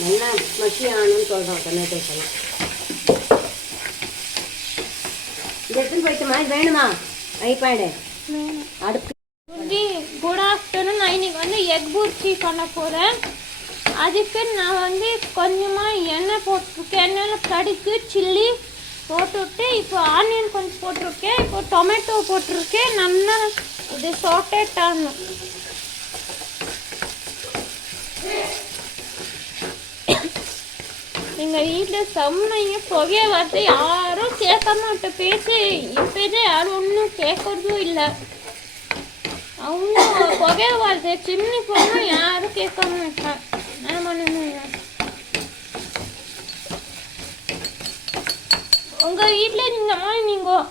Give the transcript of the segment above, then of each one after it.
நல்லா மசியானு சொல்கிறோம் டொமேட்டோஸ் எல்லாம். இது எடுத்துன்னு போயிட்டு மாதிரி வேணுமா ஐபாடு அடுப்பு. Good afternoon. நான் இன்னைக்கு வந்து எக் பூர்ச்சி பண்ண போகிறேன். அதுக்கு நான் வந்து கொஞ்சமாக எண்ணெய் போட்டிருக்கேன். எண்ணெயில் கடுகு சில்லி போட்டுவிட்டு இப்போ ஆனியன் கொஞ்சம் போட்டிருக்கேன். இப்போ டொமேட்டோ போட்டிருக்கேன். நல்லா இது சாட்டேட் ஆகணும். எங்கள் வீட்டில் செம்மைங்க புகையை வந்து யாரும் கேட்க மாட்டேன். இப்போதே யாரும் ஒன்றும் கேட்கறதும் இல்லை. அவங்க புகையை வருது சிம்னி போனால் யாரும் கேட்க மாட்டேன். என்ன பண்ணுங்க உங்கள் வீட்டில் இந்த மாதிரி நீங்கள்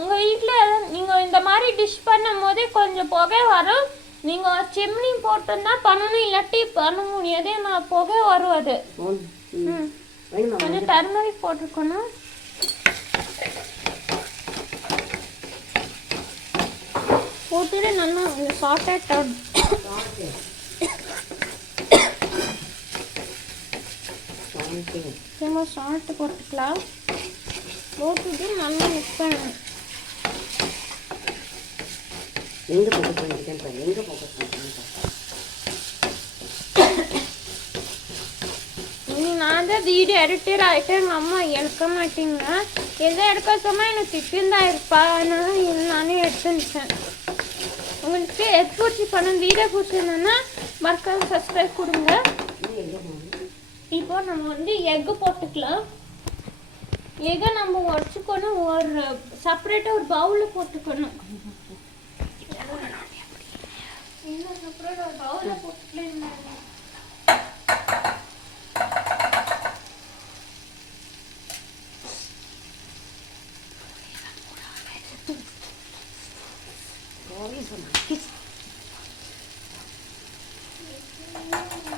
உங்கள் வீட்டில் நீங்கள் இந்த மாதிரி டிஷ் பண்ணும் போதே கொஞ்சம் புகை வரும். நீங்கள் சிம்னி போட்டுன்னா பண்ணணும், இல்லாட்டி பண்ண முடியாது. நான் புகை வரும். அது கொஞ்சம் டர்மரிக் போட்டிருக்கணும். போட்டுட்டு நல்லா சாட்டேட் ஆகும். சும்மா சால்ட்டு போட்டுக்கலாம். போட்டுட்டு நல்லா மிக்ஸ் பண்ணணும். எங்கே போக்கஸ் பண்ணிருக்கேன், எங்கே போக்கஸ் பண்ணிருக்கேன். நான் தான் வீடியோ எடிட்டர் ஆகிட்டு எங்கள் அம்மா எடுக்க மாட்டேங்க. எதை எடுக்க சொன்னால் எனக்கு திட்டிருந்தா இருப்பா. அதனால நானே எடுத்துட்டேன். உங்களுக்கு எக் பூச்சி பண்ண வீடியோ பிடிச்சிருந்தோன்னா மறக்காம சப்ஸ்கிரைப் கொடுங்க. இப்போ நம்ம வந்து எக்கு போட்டுக்கலாம். எக்கை நம்ம உடச்சிக்கணும். ஒரு செப்பரேட்டாக ஒரு பவுலில் போட்டுக்கணும். செப்பரேட்டாக ஒரு பவுலில் போட்டுக்கலாம்.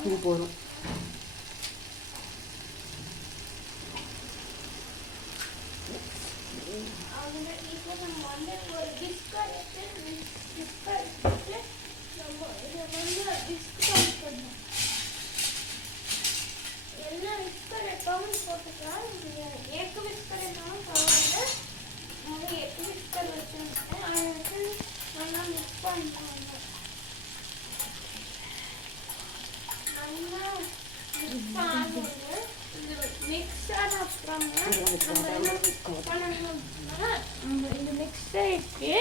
இது போதும். இப்போ நம்ம வந்து ஒரு டிஸ்க் பண்ணணும். என்ன விஸ்கர் எடுத்தாலும் போட்டுக்கலாம். எக்கு விஸ்கர் எடுத்தாலும் பரவாயில்ல. நான் எக்கு விஸ்கர் வச்சுருக்கேன். அதை வச்சு நல்லா மிக்ஸ் பண்ணிக்கலாம். நல்லா மிக்ஸ் ஆகுது. இது மிக்ஸ் ஆன அப்புறம் இது மிக்ஸ் ஆகிட்டு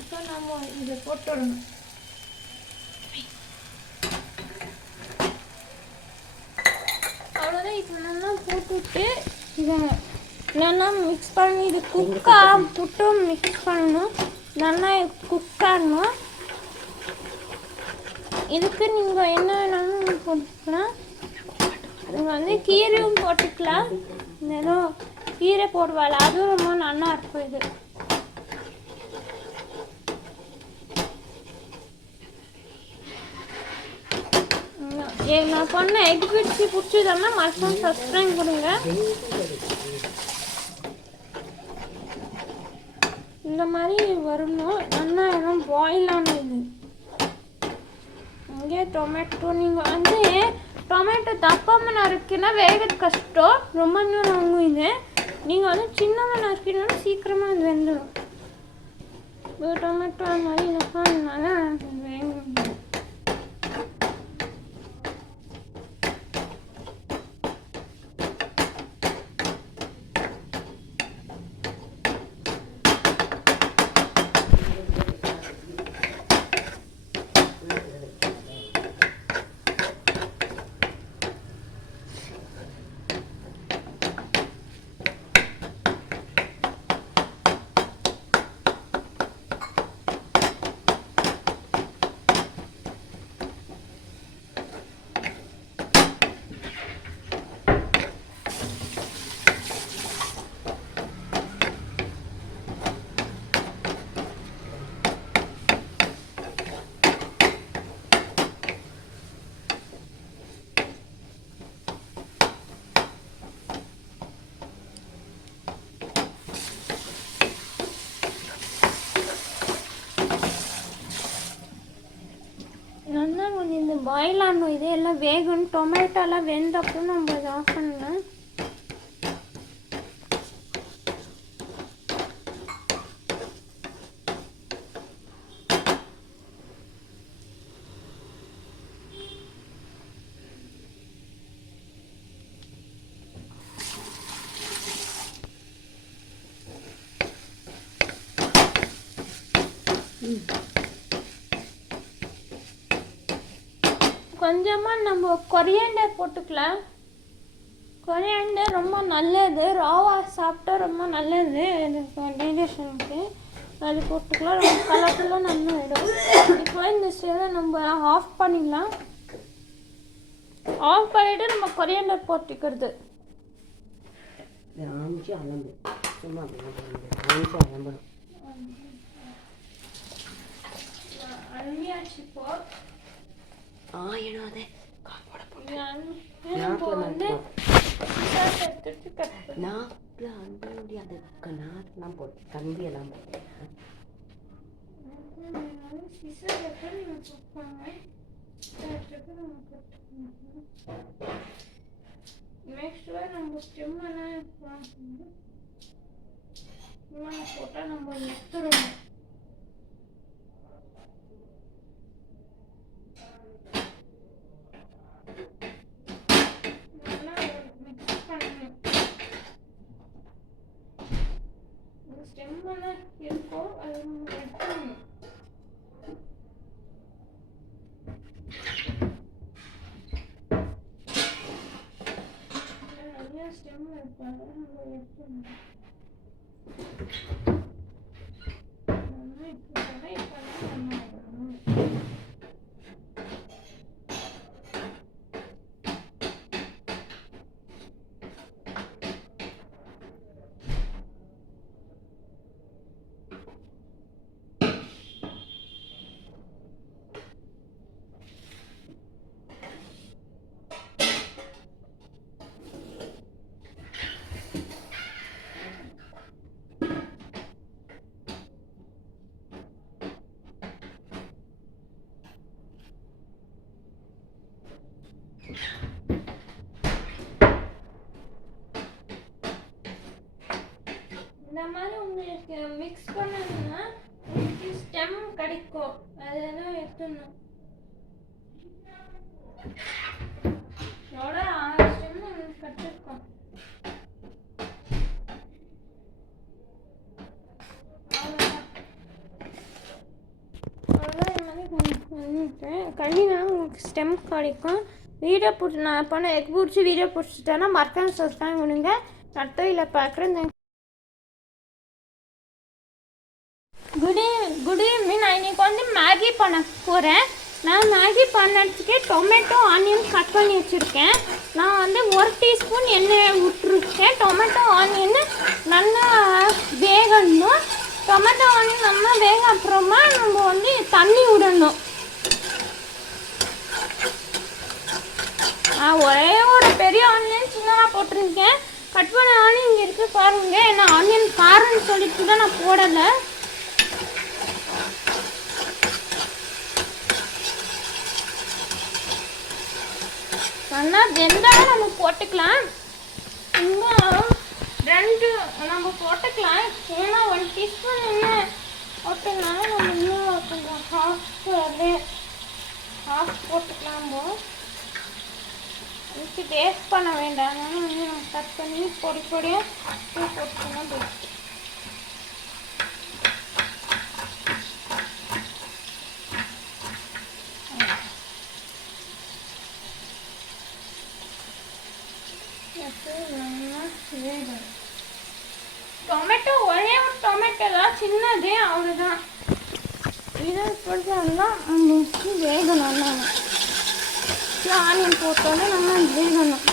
இப்போ நம்ம இதை போட்டுடணும். அவ்வளோதான். இப்போ நல்லா போட்டுவிட்டு இதை நல்லா மிக்ஸ் பண்ணி இது புட்டும் மிக்ஸ் பண்ணணும். நல்லா குக் ஆகணும். இதுக்கு நீங்கள் என்ன வேணாலும் போட்டுக்கலாம். நீங்கள் வந்து கீரையும் போட்டுக்கலாம். ஏதோ கீரை போடுவாள், அதுவும் ரொம்ப நல்லா இருக்கும். இது நான் பண்ண எக் பிடிச்சி பிடிச்சதெல்லா மறக்காம சப்ஸ்கிரைப் பண்ணுங்க. இந்த மாதிரி வரணும். நல்லா எல்லாம் பாயில் ஆனது. இங்கே டொமேட்டோ நீங்கள் வந்து டொமேட்டோ தப்பாமல் நறுக்கினா வேகிறது கஷ்டம், ரொம்ப நேரம் ஆகும். இது நீங்கள் வந்து சின்னமாக நறுக்கினா சீக்கிரமாக அது வெந்துடும். டொமேட்டோ அந்த மாதிரி இதனால வேகும். பாயில் ஆகணும். இது எல்லாம் வேகணும். டொமேட்டோலாம் வெந்தப்போ நம்ம இதை ஆஃப் பண்ணலாம். கொஞ்சமாக நம்ம கொரியாண்டர் போட்டுக்கலாம். கொரியாண்டர் ரொம்ப நல்லது, ராவாக சாப்பிட்டா ரொம்ப நல்லது டைஜஷனுக்கு. அது போட்டுக்கலாம். ரொம்ப கலர்ஃபுல்லாக நல்லா ஆகிடும். இப்போ இந்த ஸ்டேவில் நம்ம ஆஃப் பண்ணிடலாம். ஆஃப் பண்ணிவிட்டு நம்ம கொரியாண்டர் போட்டுக்கிறது. சும்மா அருமையாச்சு. இப்போ என்னது இப்போ வந்து நாக்கில் அந்த முடியாது. நாக்கெல்லாம் போட்டு கம்பியெல்லாம் போட்டு நம்ம ஸ்டெம்மெல்லாம் போட்டால் நம்ம எடுத்துருவோம். ஸ்டெம்மெல்லாம் இருக்கும், அது நம்ம எடுத்துடணும். நிறையா ஸ்டெம் இருப்பாங்க, நம்ம எடுத்துடணும். இந்த மாதிரி உங்களுக்கு மிக்ஸ் பண்ணணும்னா உங்களுக்கு ஸ்டெம் கிடைக்கும். அதெல்லாம் எடுத்துடணும். இதோட 6 ஸ்டெம் உங்களுக்கு கிடைச்சிருக்கும். அவ்வளோதான். இந்த மாதிரி கழினா உங்களுக்கு ஸ்டெம் கிடைக்கும். வீடியோ பிடிச்சி நான் பண்ண எக் பிடிச்சி வீடியோ பிடிச்சிட்டேன்னா மறக்காம சப்ஸ்கிரைப் பண்ணுங்க. அடுத்த இல்லை பார்க்குறேன். Good evening. நான் இன்னைக்கு வந்து மேகி பண்ண போகிறேன். நான் மேகி பண்ணதுக்கே டொமேட்டோ ஆனியன் கட் பண்ணி வச்சுருக்கேன். நான் வந்து 1 டீஸ்பூன் எண்ணெய் விட்டுருக்கேன். டொமேட்டோ ஆனியன் நல்லா வேகணும். டொமேட்டோ ஆனியன் நல்லா வேக அப்புறமா நம்ம வந்து தண்ணி விடணும். ஒரே ஒரு பெரிய ஆனியன் சின்னதாக போட்டிருக்கேன். கட் பண்ண ஆனியன் இங்கே இருக்குது பாருங்க. ஏன்னா ஆனியன் காரம்னு சொல்லிட்டு தான் நான் போடலை. நல்லா வெந்தாலும் நம்ம போட்டுக்கலாம். இன்னும் 2 நம்ம போட்டுக்கலாம். ஏன்னா 1 டீஸ்பூன் எண்ணெய் போட்டுனால நம்ம இன்னும் கொஞ்சம் ஹாஃப் போட்டுக்கலாம். இதுக்கு டேஸ்ட் பண்ண வேண்டாம். அதனால வந்து நம்ம கட் பண்ணி பொடி பொடியாக போட்டுக்கலாம். பெஸ்ட்டு. டொமேட்டோ ஒரே ஒரு டொமேட்டோ தான், சின்னது, அவ்வளோதான். இதை போட்டோம்னா நம்ம வேகணும். ஆனியன் போட்டோன்னா நம்ம வேகணும்.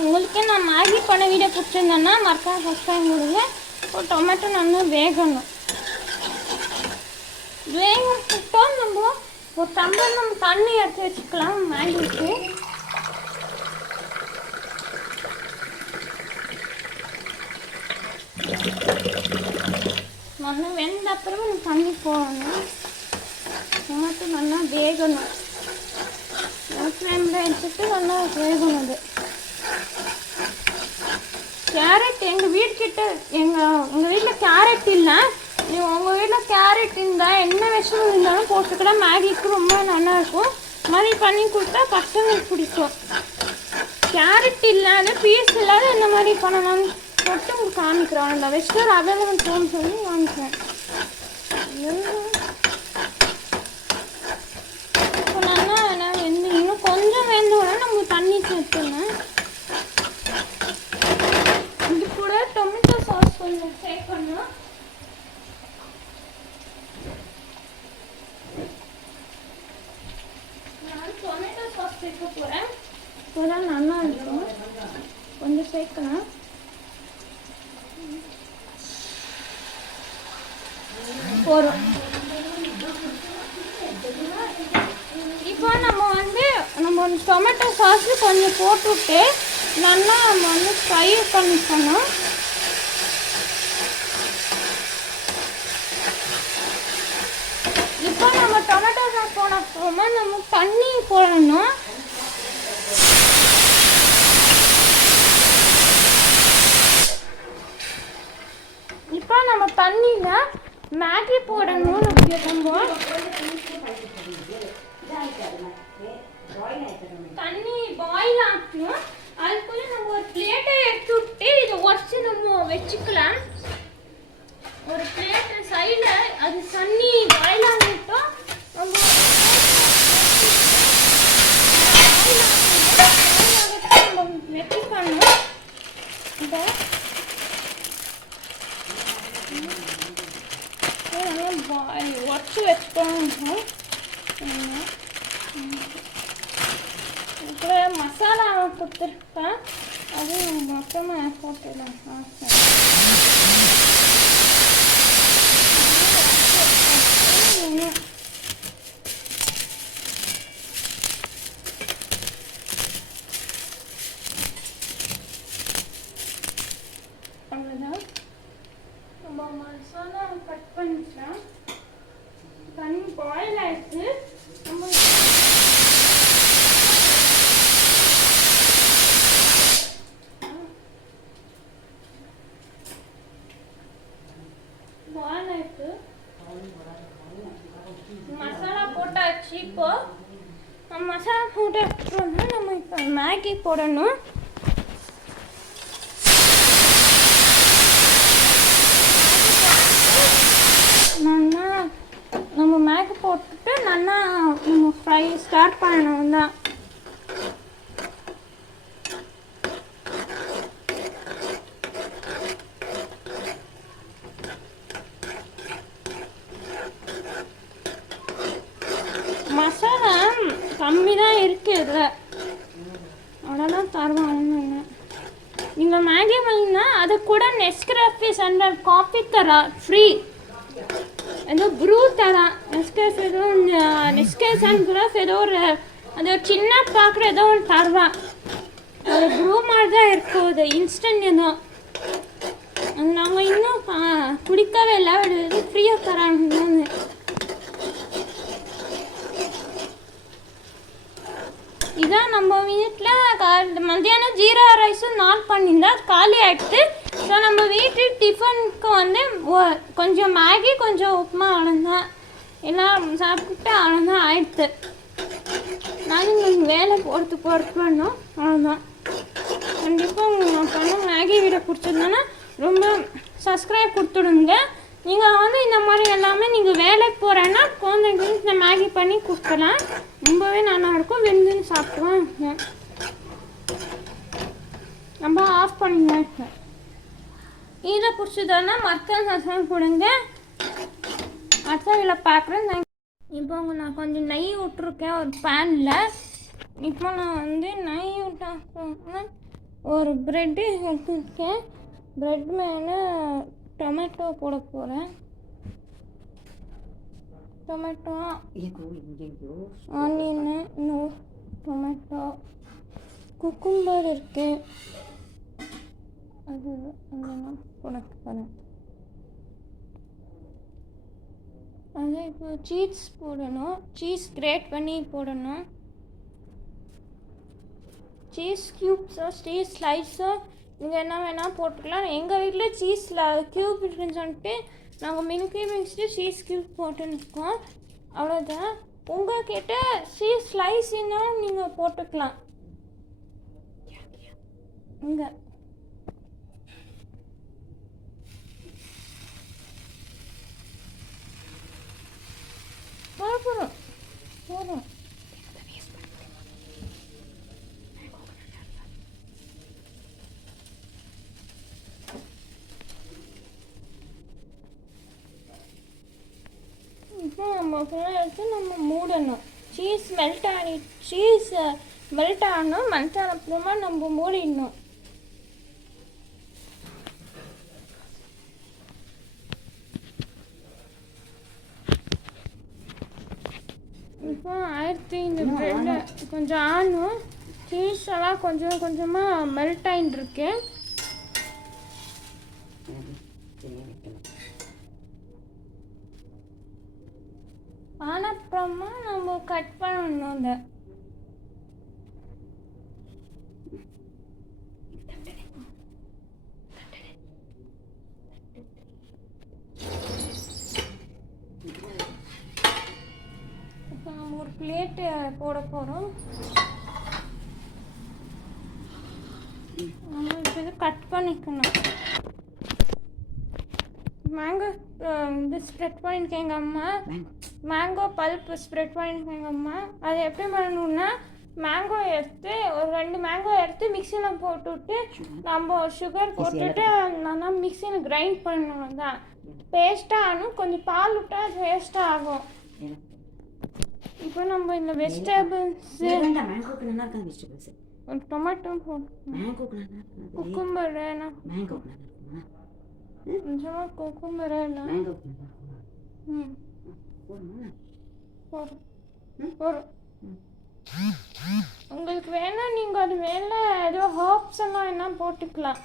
உங்களுக்கே நான் மேகி பண்ண வீடியோ பிடிச்சிருந்தேன்னா மறக்காம சப்ஸ்கிரைப் பண்ணுங்க. ஒரு டொமேட்டோ நல்லா வேகணும். வேகப்போ நம்ம ஒரு டம்ளர் நம்ம தண்ணி எடுத்து வச்சுக்கலாம் மேகிக்கு. நல்லா வெந்த அப்புறமா தண்ணி போடணும். டொமேட்டோ நல்லா வேகணும். ஃப்ளேமில் எடுத்துட்டு நல்லா வேகணும். அது கேரட் எங்கள் வீட்டுக்கிட்ட உங்கள் வீட்டில் கேரட் இல்லை, உங்கள் வீட்டில் கேரட் இருந்தால் என்ன வெஜிடபிள் இருந்தாலும் போட்டுக்கிட்டால் மேகிக்கு ரொம்ப நல்லாயிருக்கும். மாதிரி பண்ணி கொடுத்தா பசங்களுக்கு பிடிக்கும். கேரட் இல்லாத பீஸ் இல்லாத இந்த மாதிரி பண்ணலாம்னு போட்டு உங்களுக்கு காமிக்கிறோம். அந்த வெஜிடபிள் அவைலபிள் போன்னு சொல்லி காமிக்கிறேன். இப்போ நல்லா இன்னும் கொஞ்சம் வெந்தோடனே நம்ம தண்ணி சேர்த்துனேன். இது கூட டொமேட்டோ சாஸ் கொஞ்சம் சேர்க்கணும். நான் டொமேட்டோ சாஸ் சேர்க்க போகிறேன். இப்போதான் நல்லா இருக்கும். கொஞ்சம் சேர்க்கணும். போதும். இப்போ நம்ம டொமேட்டோ சாஸ் கொஞ்சம் போட்டுவிட்டு நல்லா நம்ம ஃப்ரை பண்ணிக்கணும். இப்போ நம்ம டொமேட்டோ சாஸ் போன அப்புறமா நம்ம தண்ணி போடணும். இப்போ நம்ம தண்ணியில் மேகி போடணும். தண்ணி பாயில் ஆகணும். அதுக்குள்ள நம்ம ஒரு பிளேட்டை எடுத்து விட்டு இதை உடச்சி நம்ம வச்சுக்கலாம். ஒரு பிளேட்டு சைடில் அது தண்ணி பாயில் ஆகிட்டோம். நம்ம வச்சுக்கணும். இதை உடச்சி வச்சுக்கணும். இப்போ மசாலா கொடுத்துருக்கேன், அது மொத்தமாக போட்டுடலாம். அவ்வளோதான். நம்ம மசாலா கட் பண்ணிக்கலாம். தண்ணி பாயில் ஆயிடுச்சு. நம்ம பாயில் ஆயிடுச்சு. மசாலா போட்டாச்சு. இப்போ மசாலா போட்டு எடுத்துட்டோம்னா நம்ம இப்போ மேகி போடணும். நம்ம மேகி போட்டுட்டு நல்லா நம்ம ஃப்ரை ஸ்டார்ட் பண்ணணும் தான். மசாலா கம்மி தான் இருக்குது இதில், அவ்வளோதான் தருவாங்க. நீங்கள் மேகி வாங்கினா அது கூட நெஸ்கேஃபே சென்டர் காஃபி தரா ஃப்ரீ. ஏதோ ப்ரூ தரான். நெஸ்கேஃபே ஏதோ ஏதோ அது ஒரு சின்ன பார்க்குற ஏதோ ஒன்று தருவான். ஒரு ப்ரூ மாதிரி தான் இருக்கும். அது இன்ஸ்டன்ட் ஏதோ அது நாங்கள் இன்னும் குடிக்கவே இல்லை. அது ஃப்ரீயாக தராங்க. இதான் நம்ம வீட்டில் மத்தியானம் ஜீரா ரைஸும் நாட் பண்ணியிருந்தா காலி ஆகிடுது. ஸோ நம்ம வீட்டு டிஃபனுக்கு கொஞ்சம் மேகி கொஞ்சம் உப்புமா அவ்வளோதான் எல்லாம் சாப்பிட்டு அவ்வளோதான் ஆயிடுது. நானும் உங்களுக்கு வேலை போகிறது பண்ணோம் அவ்வளோதான். கண்டிப்பாக உங்களுக்கு பண்ண மேகி வீடியோ பிடிச்சிருந்தோன்னா ரொம்ப சப்ஸ்கிரைப் கொடுத்துடுங்க. நீங்கள் இந்த மாதிரி எல்லாமே நீங்கள் வேலைக்கு போகிறேன்னா குழந்தைங்களுக்கு இந்த மேகி பண்ணி கொடுக்கலாம். ரொம்பவே நல்லாயிருக்கும். வெந்துன்னு சாப்பிடுவாங்க. நம்ம ஆஃப் பண்ணிங்க. இதில் பிடிச்சதானா மறக்காம சப்ஸ்கிரைப் கொடுங்க. அடுத்த இதில் பார்க்குறேன். இப்போ நான் கொஞ்சம் நெய் விட்ருக்கேன் ஒரு பேனில். இப்போ நான் நெய் விட்டா ஒரு ப்ரெட்டு எடுத்துருக்கேன். ப்ரெட் மேலே டொமேட்டோ போட போகிறேன். டொமேட்டோ, ஆனியனு, டொமேட்டோ, குக்கும்பர் இருக்குது, அது நான் போட போகிறேன். அது இப்போ சீஸ் போடணும், சீஸ் கிரேட் பண்ணி போடணும். சீஸ் க்யூப்ஸோ சீஸ் ஸ்லைஸோ நீங்கள் என்ன வேணால் போட்டுக்கலாம். எங்கள் வீட்டில் சீஸில் க்யூப் இருக்குன்னு சொல்லிட்டு நாங்கள் மில்கி மிக்ஸ்டு சீஸ் க்யூப் போட்டுன்னு இருக்கோம். அவ்வளோதான். உங்கள்கிட்ட சீஸ் ஸ்லைஸ் இருந்தாலும் நீங்கள் போட்டுக்கலாம். இங்கே போதும் போதும். இப்போ நம்ம ஃபுல்லாக எடுத்து நம்ம மூடணும். சீஸ் மெல்ட் ஆகணும். மெல்ட் ஆன அப்புறமா நம்ம மூடிடணும். இப்போ ஆயிரத்தி இந்த ப்ரெட்டை கொஞ்சம் ஆனும். சீஸ் எல்லாம் கொஞ்சம் கொஞ்சமாக மெல்ட் ஆகிட்டு இருக்கு. ஆனப்புறமா நம்ம கட் பண்ணணும். அந்த இப்போ நம்ம ஒரு பிளேட்டு போட போகிறோம். நம்ம இப்போ இது கட் பண்ணிக்கணும். மேங்கோ இது ஸ்ப்ரெட் பண்ணியிருக்கேன் எங்கள் அம்மா. மேங்கோ பல்ப் ஸ்ப்ரெட் பண்ணியிருக்கேன் எங்கள் அம்மா. அதை எப்படி பண்ணணுன்னா, மேங்கோ எடுத்து ஒரு 2 மேங்கோ எடுத்து மிக்சியில் போட்டுவிட்டு நம்ம சுகர் போட்டுட்டு நல்லா மிக்சியில் கிரைண்ட் பண்ணணும். தான் பேஸ்ட்டாக ஆகணும். கொஞ்சம் பால் விட்டால் அது வேஸ்ட்டாக ஆகும். இப்போ நம்ம இந்த வெஜிடபிள்ஸு ஒரு டொமேட்டோ போடணும். குக்கும்பர் கொஞ்சமாக குக்கும்பர் போடும். உங்களுக்கு வேணால் நீங்கள் அது மேலே ஏதோ ஹாப்ஸ் எல்லாம் என்ன போட்டுக்கலாம்.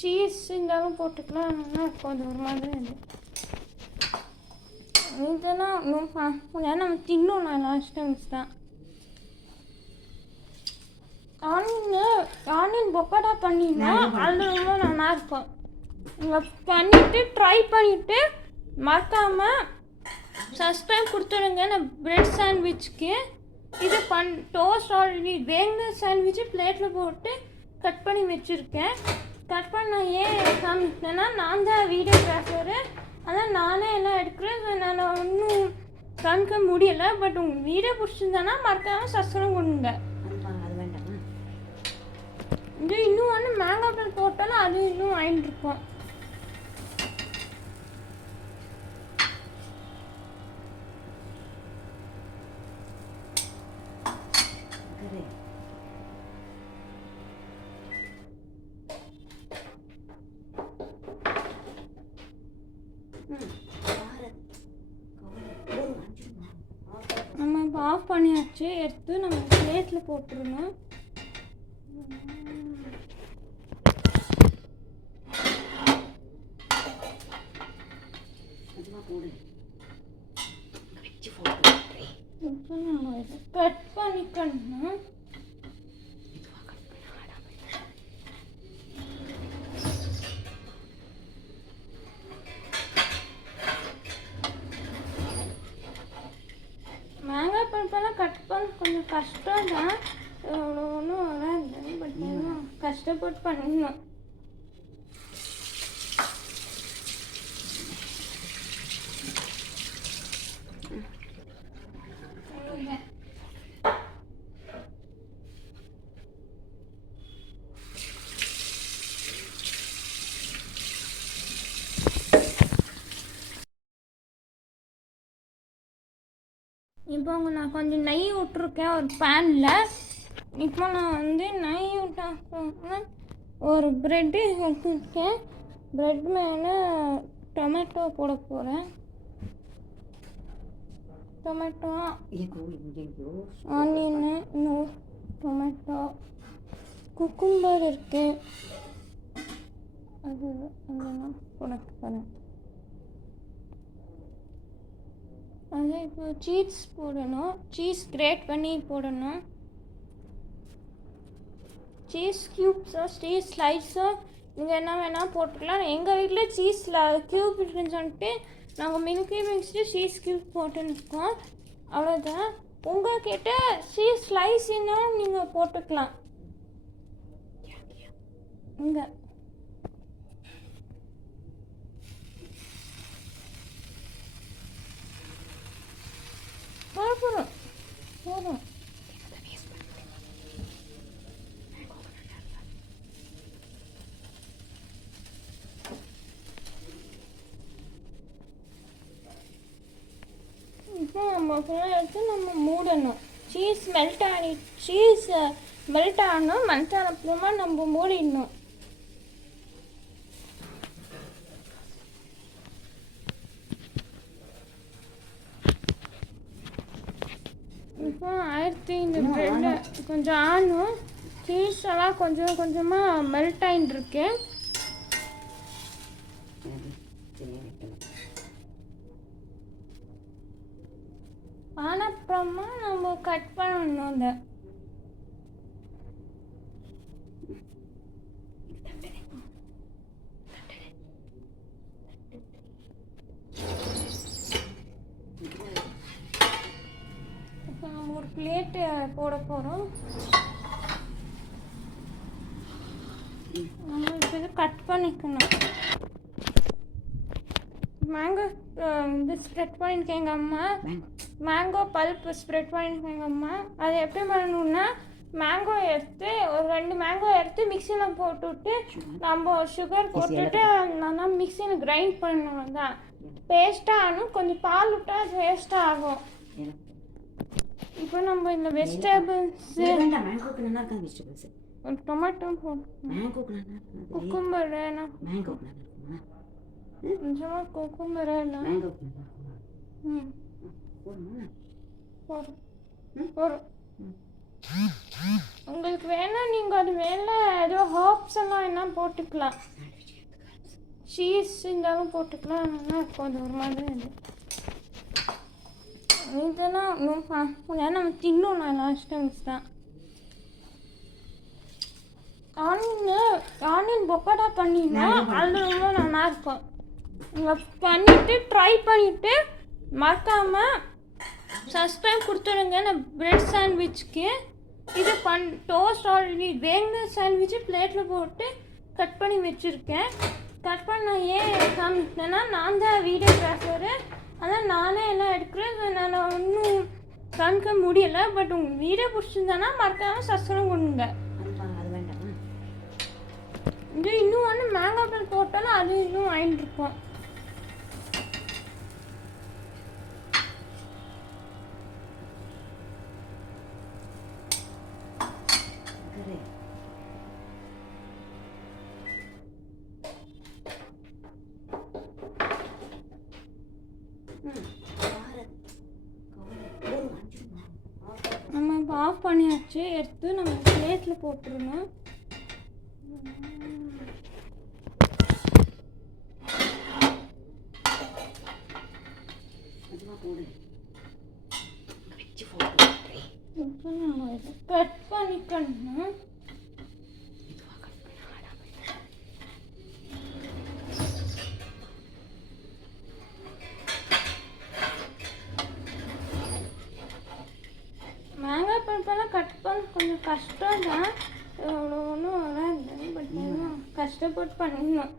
சீஸ் இருந்தாலும் போட்டுக்கலாம். நல்லா இருக்கும். அது ஒரு மாதிரி அது இதெல்லாம் நம்ம தின்னோம். லாஸ்ட் டைம்ஸ் தான் ஆனியன் பொக்கடா பண்ணினா அது ரொம்ப நல்லாயிருக்கும். பண்ணிவிட்டு ட்ரை பண்ணிவிட்டு மறக்காமல் சப்ஸ்கிரைப் கொடுத்துடுங்க. நான் பிரெட் சாண்ட்விச்சுக்கு இது டோஸ்ட் ஆல்ரெடி வேங்கின சாண்ட்விட்சு பிளேட்டில் போட்டு கட் பண்ணி வச்சுருக்கேன். கட் பண்ண ஏன் காமிச்சேன்னா, நான் தான் வீடியோகிராஃபரு. அதான் நானே எல்லாம் எடுக்கிறேன். நான் ஒன்றும் காமிக்க முடியலை. பட் உங்கள் வீடியோ பிடிச்சிருந்தானா மறக்காமல் சப்ஸ்கிரைப் பண்ணுங்க. இது இன்னும் வந்து மேங்கோ பழம் போட்டாலும் அது இன்னும் வாங்கிட்டு இருக்கோம். நம்ம இப்போ ஆஃப் பண்ணியாச்சு. எடுத்து நம்ம பிளேட்டில் போட்டுருணும். இப்போ நம்ம இதை கட் பண்ணிக்கணும். மேங்காய் பழப்பெல்லாம் கட் பண்ண கொஞ்சம் கஷ்டம் தான். அவ்வளோ ஒன்றும் வராது. பட் இன்னும் கஷ்டப்பட்டு பண்ணணும். இப்போ நான் கொஞ்சம் நெய் விட்ருக்கேன் ஒரு பேனில். இப்போ நான் வந்து நெய் விட்டால் ஒரு ப்ரெட்டு எடுத்துருக்கேன். ப்ரெட் மேலே டொமேட்டோ போட போகிறேன். டொமேட்டோ, ஆனியனு, இன்னும் டொமேட்டோ, குக்கும்பர் இருக்குது. அது அதெல்லாம் போட போகிறேன். அது இப்போ சீஸ் போடணும், சீஸ் கிரேட் பண்ணி போடணும். சீஸ் க்யூப்ஸோ சீஸ் ஸ்லைஸோ நீங்கள் என்ன வேணால் போட்டுக்கலாம். எங்கள் வீட்டில் சீஸில் க்யூப் இருக்குன்னு சொல்லிட்டு நாங்கள் மில்கி மிக்ஸ்டு சீஸ் க்யூப் போட்டுருக்கோம். அவ்வளோதான். உங்கள்கிட்ட சீஸ் ஸ்லைஸுன்னா நீங்கள் போட்டுக்கலாம். இங்கே போதும் போதும். இப்போ நம்ம ஃபுல்லாக எடுத்து நம்ம மூடணும். சீஸ் மெல்ட் ஆகணும். மெல்ட் ஆன அப்புறமா நம்ம மூடிடணும். இப்போ ஆயிரத்தி இந்த ப்ரெட்டை கொஞ்சம் ஆனும். சீஸ் எல்லாம் கொஞ்சம் கொஞ்சமாக மெல்ட் ஆகிட்டுருக்கு. ஆனப்புறமா நம்ம கட் பண்ணணும். அதை இப்போ நம்ம ஒரு பிளேட்டு போட போகிறோம். நம்ம இப்போ இது கட் பண்ணிக்கணும். மேங்கோ இது ஸ்ப்ரெட் பண்ணியிருக்கேன் எங்கள் அம்மா. மேங்கோ பல்ப் ஸ்ப்ரெட் பண்ணியிருக்கேன் எங்கள் அம்மா. அதை எப்படி பண்ணணுன்னா, மேங்கோ எடுத்து ஒரு 2 மேங்கோ எடுத்து மிக்சியில் போட்டுவிட்டு நம்ம சுகர் போட்டுட்டு நல்லா மிக்சியில் கிரைண்ட் பண்ணணும். தான் பேஸ்ட்டாக ஆகணும். கொஞ்சம் பால் விட்டால் அது வேஸ்ட்டாக ஆகும். இப்போ நம்ம இந்த வெஜிடபிள்ஸு ஒரு டொமேட்டோ போடணும். குக்கும்பர் கொஞ்சமாக குக்கும்பர் இல்லை. போதும். உங்களுக்கு வேணா நீங்கள் அது மேலே ஏதோ ஹர்ப்ஸ் எல்லாம் என்ன போட்டுக்கலாம். சீஸ் இருந்தாலும் போட்டுக்கலாம். நல்லா இருக்கும். அது ஒரு மாதிரி இது இதெல்லாம் இன்னும் நம்ம தின்னோம். நான் லாஸ்ட் டைம்ஸ் தான் ஆனியன் பொக்கடா பண்ணிடணும். அது ரொம்ப நல்லாயிருக்கும். நீங்கள் பண்ணிவிட்டு ட்ரை பண்ணிவிட்டு மறக்காமல் சப்ஸ்கிரைப் கொடுத்துடுங்க. நான் பிரெட் சாண்ட்விச்சுக்கு இது டோஸ்ட் ஆல்ரெடி வேங்கின சாண்ட்விட்சு பிளேட்டில் போட்டு கட் பண்ணி வச்சுருக்கேன். கட் பண்ண ஏன் காமிச்சேன்னா, நான் தான் வீடியோகிராஃபரு. அதான் நானே எல்லாம் எடுக்கிறேன். நான் ஒன்றும் காமிக்க முடியலை. பட் உங்கள் வீடியோ பிடிச்சிருந்தானா மறக்காமல் சப்ஸ்கிரைப் பண்ணுங்க. இது இன்னும் ஒன்று மேங்காய் பல் போட்டாலும் அது இன்னும் வாங்கிட்டு இருக்கோம். நம்ம இப்போ ஆஃப் பண்ணியாச்சு. எடுத்து நம்ம பிளேட்டில் போட்டுருணும். இப்போ நம்ம இதை கட் பண்ணிக்கணும். மேங்காய் பழப்பெல்லாம் கட் பண்ண கொஞ்சம் கஷ்டம் தான். அவ்வளோ ஒன்றும் வராது. பட் கஷ்டப்பட்டு பண்ணிடணும்.